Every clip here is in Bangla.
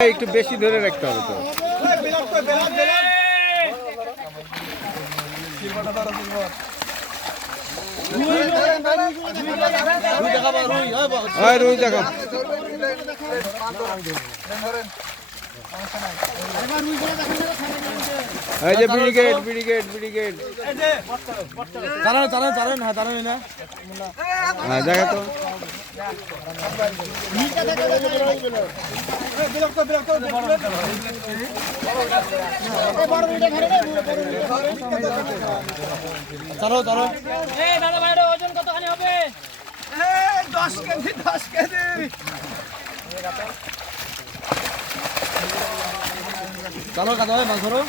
একটু বেশি ধরে রাখতে হবে তো। ওই রুই দেখো এই যে ব্রিগেড ব্রিগেড ব্রিগেড। চালান চালান চালান হ্যাঁ না হ্যাঁ দেখো তো। চালো চালো এই দাদা ভাইয়ের ওজন কতখানি হবে? চালো কাদা হয় মাছ ধরো।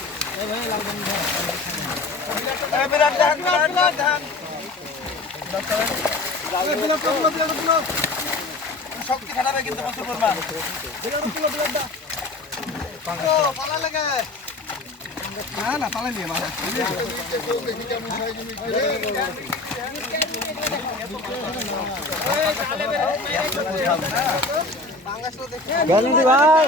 শক্তি খাটাবে কিন্তু প্রচুর পরিমাণ। না না পালাই নিয়ে মাথা ভাই।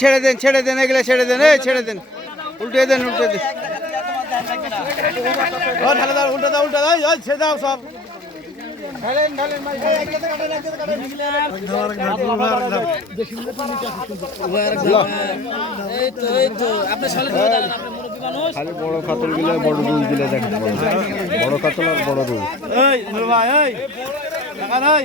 ছেড়ে দেন ছেড়ে দেন এগুলো ছেড়ে দেন ছেড়ে দেন। উল্টে দেন উল্টে দেন। ও ঢালে দাও উল্টা দাও উল্টা দাও ওই ছেড়ে দাও সব। খালি বড় কাতলগুলো বড়গুলো দেখেন বড় কাতল আর বড় রুই এই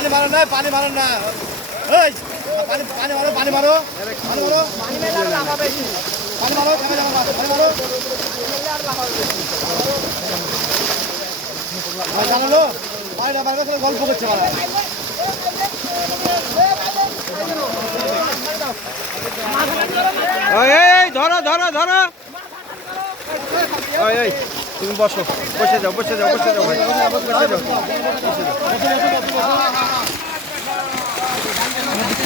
মারো না পানি মারো না। এই পানি পানি মারো পানি মারো। পানি মারো। পানি মারো? পানি মারো। জানালো পানিটা বার করে গল্প করছে মারা এই এই, ধরো ধরো ধরো। ওই এই তুমি বসো। বসে যাও বসে যাও বসে যাও ভাই। বসে যাও।